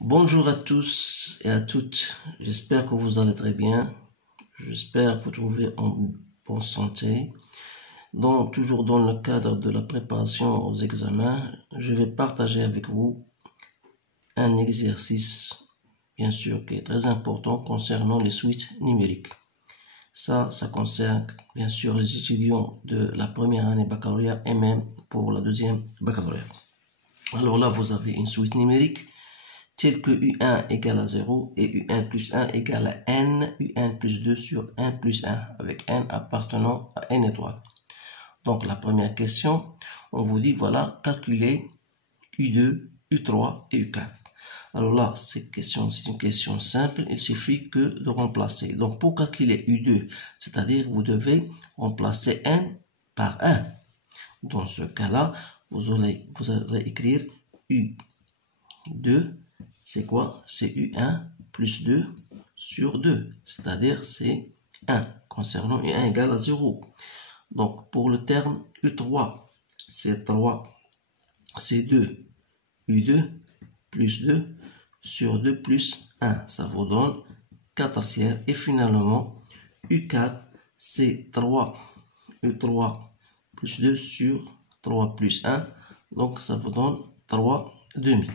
Bonjour à tous et à toutes, j'espère que vous allez très bien, j'espère que vous trouvez en bonne santé. Toujours dans le cadre de la préparation aux examens, je vais partager avec vous un exercice, bien sûr, qui est très important concernant les suites numériques. Ça concerne bien sûr les étudiants de la première année baccalauréat et même pour la deuxième baccalauréat. Alors là, vous avez une suite numérique telle que U1 égale à 0 et U1 plus 1 égale à N, U1 plus 2 sur 1 plus 1, avec N appartenant à N étoile. Donc la première question, on vous dit, voilà, calculer U2, U3 et U4. Alors là, c'est une question simple, il suffit que de remplacer. Donc pour calculer U2, c'est-à-dire vous devez remplacer N par 1. Dans ce cas-là, vous allez écrire U2, c'est quoi? C'est U1 plus 2 sur 2, c'est-à-dire c'est 1, concernant U1 égale à 0. Donc pour le terme U3, c'est 3, c'est 2, U2 plus 2 sur 2 plus 1, ça vous donne 4 tiers. Et finalement, U4, c'est 3, U3 plus 2 sur 3 plus 1, donc ça vous donne 3 demi.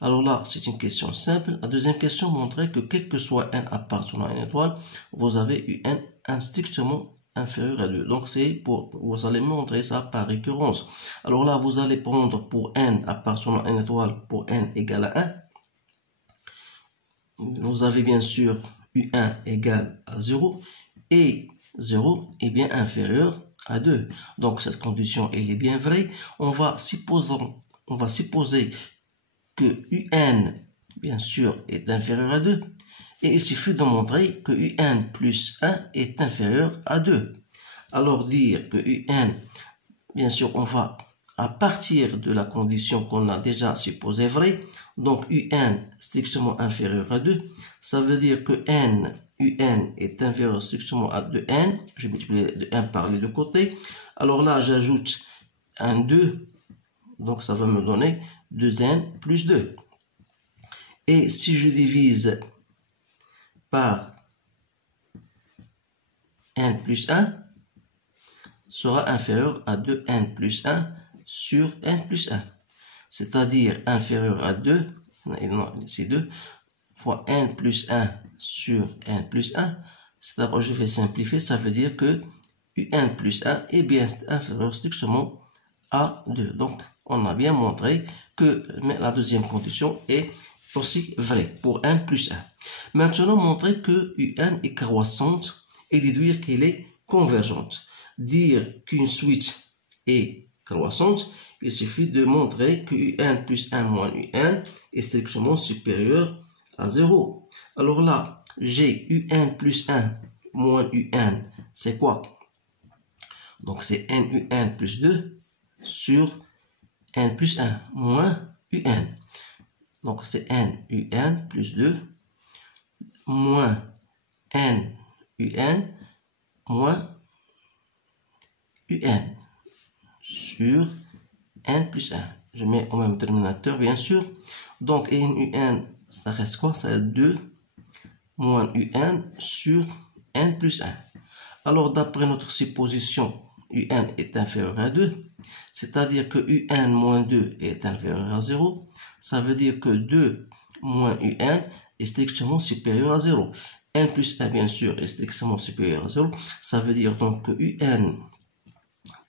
Alors là, c'est une question simple. La deuxième question montrait que quel que soit n appartenant à une étoile, vous avez un strictement inférieur à 2. Donc vous allez montrer ça par récurrence. Alors là, vous allez prendre pour n appartenant à une étoile, pour n égale à 1. Vous avez bien sûr U1 égale à 0 et 0 est bien inférieur à 2. Donc cette condition elle est bien vraie. On va supposer que UN, bien sûr, est inférieur à 2. Et il suffit de montrer que UN plus 1 est inférieur à 2. Alors dire que UN, bien sûr, on va, à partir de la condition qu'on a déjà supposée vraie, donc UN strictement inférieur à 2, ça veut dire que UN est inférieur strictement à 2N. Je multiplie de 1 par les deux côtés. Alors là, j'ajoute un 2, donc ça va me donner 2N plus 2. Et si je divise par N plus 1, sera inférieur à 2N plus 1 sur N plus 1. C'est-à-dire inférieur à 2, c'est 2, fois N plus 1 sur N plus 1. C'est-à-dire, je vais simplifier, ça veut dire que UN plus 1 est bien inférieur strictement à 2. Donc, on a bien montré que la deuxième condition est aussi vraie pour N plus 1. Maintenant, montrer que UN est croissante et déduire qu'elle est convergente. Dire qu'une suite est croissante, il suffit de montrer que UN plus 1 moins UN est strictement supérieur à 0. Alors là, j'ai UN plus 1 moins UN, c'est quoi? Donc c'est NUN plus 2 sur N plus 1 moins UN. Donc c'est NUN plus 2 moins NUN moins UN sur N plus 1. Je mets au même terminateur, bien sûr. Donc NUN, ça reste quoi? Ça reste 2 moins UN sur N plus 1. Alors d'après notre supposition, UN est inférieur à 2, c'est-à-dire que UN moins 2 est inférieur à 0, ça veut dire que 2 moins UN est strictement supérieur à 0. N plus 1, bien sûr, est strictement supérieur à 0, ça veut dire donc que UN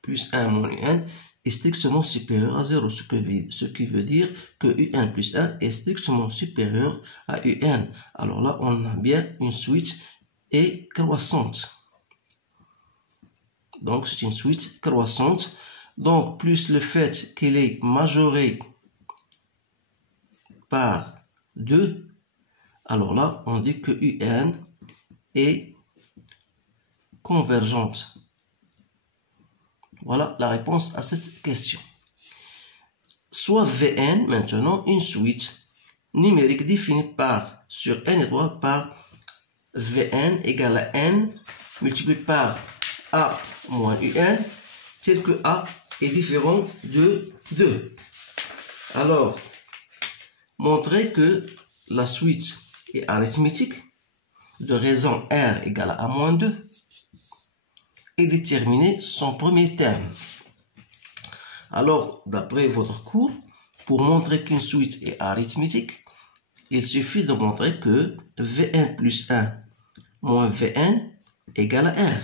plus 1 moins UN est strictement supérieur à 0, ce qui veut dire que UN plus 1 est strictement supérieur à UN. Alors là, on a bien une suite et croissante. Donc, c'est une suite croissante. Donc, plus le fait qu'elle est majorée par 2, alors là, on dit que UN est convergente. Voilà la réponse à cette question. Soit Vn, maintenant, une suite numérique définie sur n étoile par Vn égale à n multiplié par A moins UN, tel que A est différent de 2. Alors, montrer que la suite est arithmétique de raison R égale à A-2 et déterminer son premier terme. Alors, d'après votre cours, pour montrer qu'une suite est arithmétique, il suffit de montrer que Vn plus 1 moins Vn égale à R.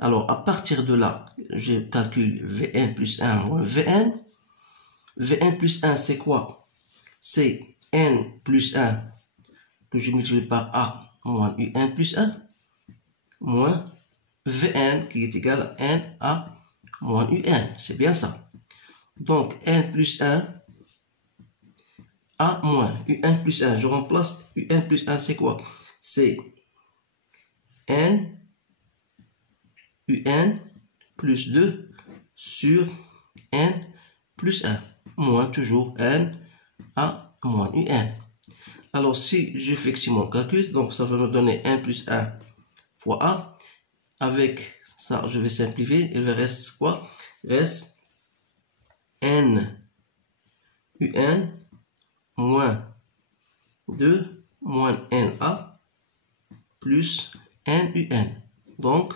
Alors, à partir de là, je calcule Vn plus 1 moins Vn. Vn plus 1, c'est quoi? C'est n plus 1 que je multiplie par A moins Un plus 1 moins Vn qui est égal à Na moins Un. C'est bien ça. Donc, n plus 1 A moins Un plus 1. Je remplace Un plus 1, c'est quoi? C'est n Un plus 2 sur n plus 1 moins toujours n A moins Un. Alors, si j'effectue mon calcul, donc ça va me donner 1 plus 1 fois A. Avec ça, je vais simplifier. Il me reste quoi? Il reste n Un moins 2 moins Na plus n Un. Donc,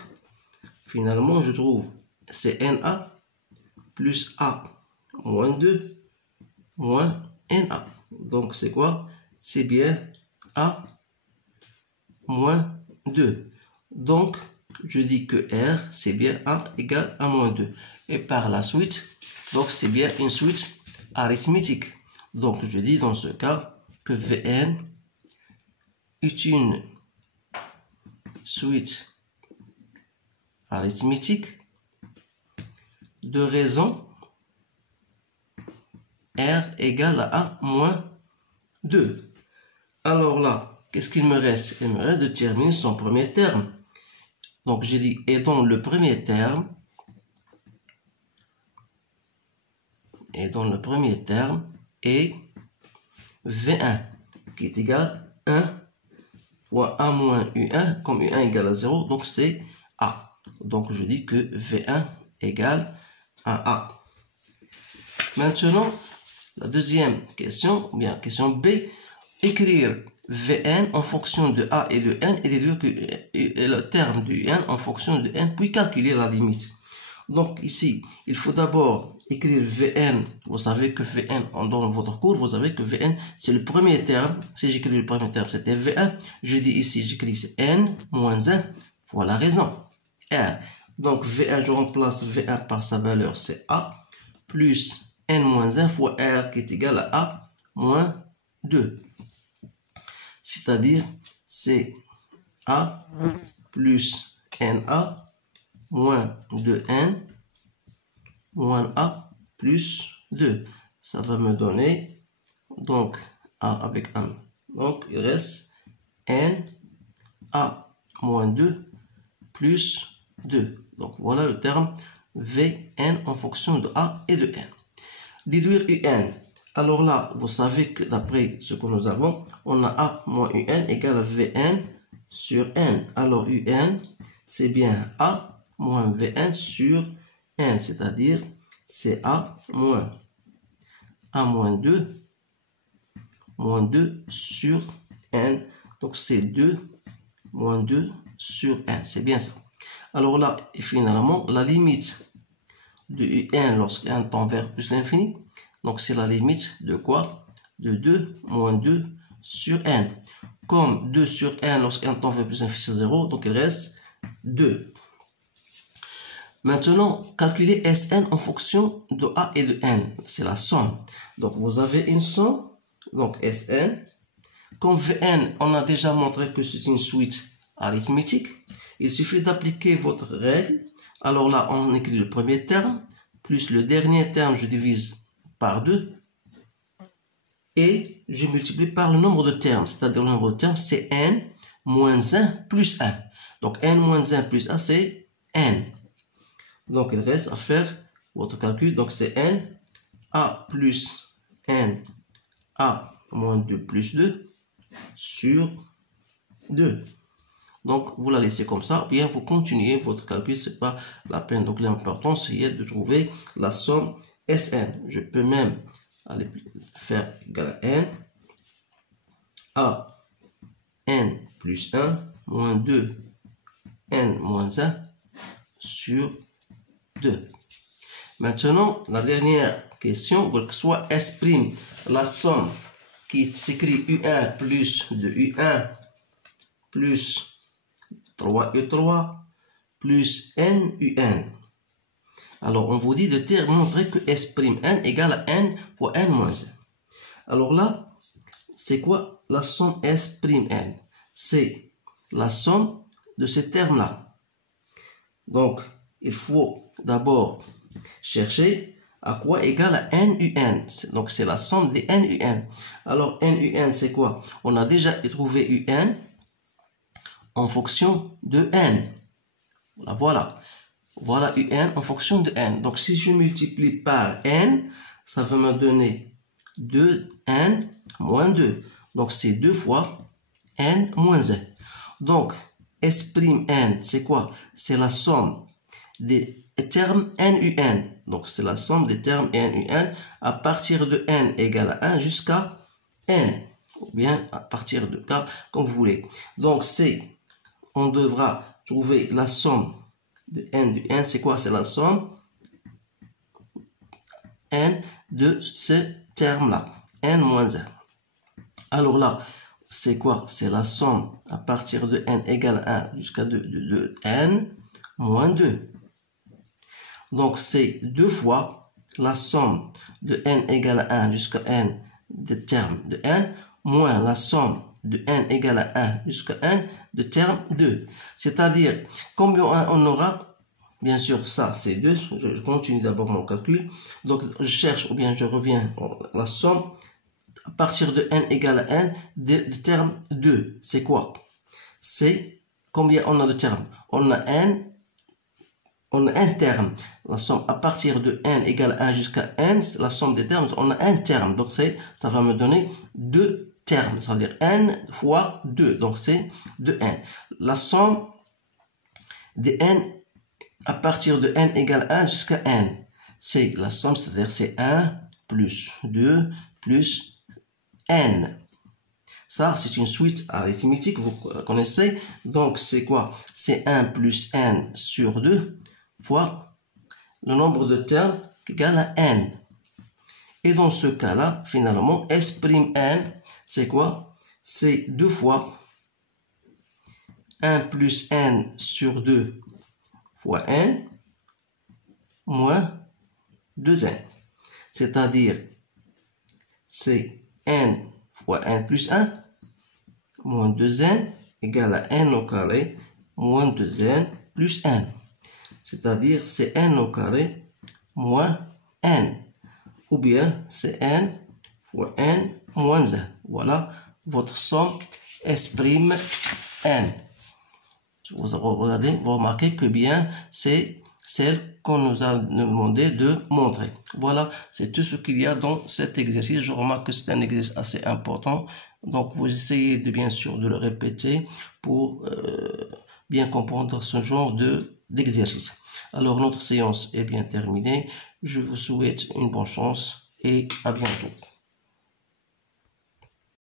finalement, je trouve c'est Na plus A moins 2 moins Na. Donc, c'est quoi? C'est bien A moins 2. Donc, je dis que R, c'est bien A égale à moins 2. Et par la suite, donc c'est bien une suite arithmétique. Donc, je dis dans ce cas que Vn est une suite arithmétique de raison R égale à A moins 2. Alors là, qu'est-ce qu'il me reste? Il me reste de terminer son premier terme. Donc, j'ai dit, et dans le premier terme, est V1, qui est égal à 1 fois A moins U1, comme U1 égale à 0, donc c'est A. Donc, je dis que V1 égale à A. Maintenant, la deuxième question, ou bien question B, écrire Vn en fonction de A et de N et déduire que le terme de N en fonction de N, puis calculer la limite. Donc ici, il faut d'abord écrire Vn. Vous savez que Vn, dans votre cours, vous savez que Vn, c'est le premier terme. Si j'écris le premier terme, c'était V1. Je dis ici, j'écris N moins 1 fois la raison. R. Donc V1, je remplace V1 par sa valeur, c'est A, plus N moins 1 fois R qui est égal à A moins 2. C'est-à-dire, c'est A plus Na moins 2N moins A plus 2. Ça va me donner, donc, A avec 1. Donc, il reste N A moins 2 plus 2. Donc, voilà le terme Vn en fonction de A et de N. Déduire Un. Alors là, vous savez que d'après ce que nous avons, on a A moins Un égale à Vn sur N. Alors Un, c'est bien A moins Vn sur N, c'est-à-dire c'est A moins 2 sur N. Donc c'est 2 moins 2 sur N. C'est bien ça. Alors là, et finalement, la limite de Un lorsque n tend vers plus l'infini, donc c'est la limite de quoi? De 2 moins 2 sur N. Comme 2 sur N lorsque n tend vers plus l'infini, c'est 0, donc il reste 2. Maintenant, calculer Sn en fonction de A et de N. C'est la somme. Donc, vous avez une somme. Donc, Sn. Comme Vn, on a déjà montré que c'est une suite arithmétique. Il suffit d'appliquer votre règle. Alors là, on écrit le premier terme. Plus le dernier terme, je divise par 2. Et je multiplie par le nombre de termes. C'est-à-dire le nombre de termes, c'est N moins 1 plus 1. Donc, N moins 1 plus 1, c'est N. Donc, il reste à faire votre calcul. Donc, c'est N, A plus N, A moins 2 plus 2 sur 2. Donc, vous la laissez comme ça. Bien, vous continuez votre calcul. Ce n'est pas la peine. Donc, l'important, c'est de trouver la somme Sn. Je peux même allez faire égal à n, à n plus 1 moins 2 n moins 1 sur 2. Maintenant, la dernière question, que soit S', la somme qui s'écrit U1 plus de U1 plus 3U3 plus N UN. Alors, on vous dit de montrer que S'(n) égale à N fois N moins 1. Alors là, c'est quoi la somme S'(n)? C'est la somme de ces termes-là. Donc, il faut d'abord chercher à quoi égale à NUN. Donc, c'est la somme des NUN. Alors, NUN, c'est quoi? On a déjà trouvé UN en fonction de N. Voilà. Voilà UN en fonction de N. Donc, si je multiplie par N, ça va me donner 2N moins 2. Donc, c'est 2 fois N moins 1. Donc, S'(n), c'est quoi? C'est la somme des termes NUN. Donc, c'est la somme des termes NUN à partir de N égale à 1 jusqu'à N. Ou bien à partir de K, comme vous voulez. Donc, on devra trouver la somme de N du N. C'est quoi? C'est la somme N de ce terme-là. N moins 1. Alors là, c'est quoi? C'est la somme à partir de N égale 1 jusqu'à 2 de N moins 2. Donc, c'est 2 fois la somme de N égale à 1 jusqu'à N de termes de N moins la somme de N égale à 1 jusqu'à N de terme 2. C'est-à-dire, combien on aura? Bien sûr, ça, c'est 2. Je continue d'abord mon calcul. Donc, je cherche ou bien je reviens la somme à partir de N égale à N de terme 2. C'est quoi? C'est combien on a de termes? On a un terme. La somme à partir de N égale à 1 jusqu'à N, la somme des termes, on a un terme. Donc, ça va me donner 2 termes. C'est-à-dire N fois 2. Donc, c'est 2N. La somme de N à partir de N égale 1 jusqu'à N. C'est la somme, c'est-à-dire c'est 1 plus 2 plus N. Ça, c'est une suite arithmétique, vous connaissez. Donc, c'est quoi? C'est 1 plus N sur 2 fois le nombre de termes égal à N. Et dans ce cas-là, finalement, S'(n), c'est quoi? C'est 2 fois 1 plus N sur 2 fois N moins 2N. C'est-à-dire, c'est N fois N plus 1 moins 2N égale à N au carré moins 2N plus N. C'est-à-dire, c'est N au carré moins N. Ou bien, c'est N fois N moins 1. Voilà votre somme S'(n). Vous remarquez que bien, c'est celle qu'on nous a demandé de montrer. Voilà, c'est tout ce qu'il y a dans cet exercice. Je remarque que c'est un exercice assez important. Donc, vous essayez bien sûr de le répéter pour bien comprendre ce genre d'exercice. Alors, notre séance est bien terminée. Je vous souhaite une bonne chance et à bientôt.